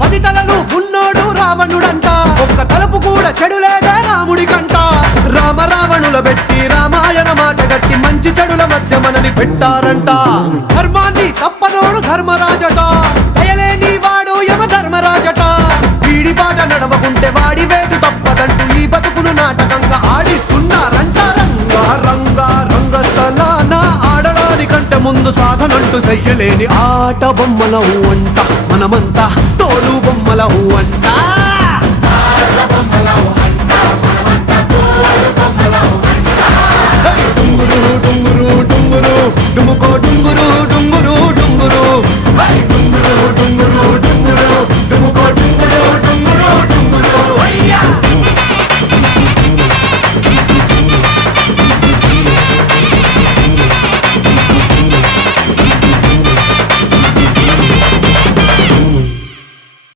10 తలలు ఉన్నోడు రావణుడంట, ఒక్క తలపు కూడా చెడులేదే రాముడి కంట. రామ రావణుల పెట్టి రామాయణ మాట గట్టి మంచి చెడుల మధ్య మనని పెట్టారంట. ధర్మాన్ని తప్పనోడు ధర్మరాజట, దయలేని వాడు యమ ధర్మరాజట. వీడి బాట నడవకుంటే వాడి వేటు తప్పదంటూ ఈ బతుకును నాటకంగా ఆడిస్తున్నారంట. రంగా రంగా రంగస్థలాన ఆడడానికంటే ముందు సాధనంటూ చెయ్యలేని ఆట బొమ్మలవు అంట. మనమంతా తోలు బొమ్మలవు అంట.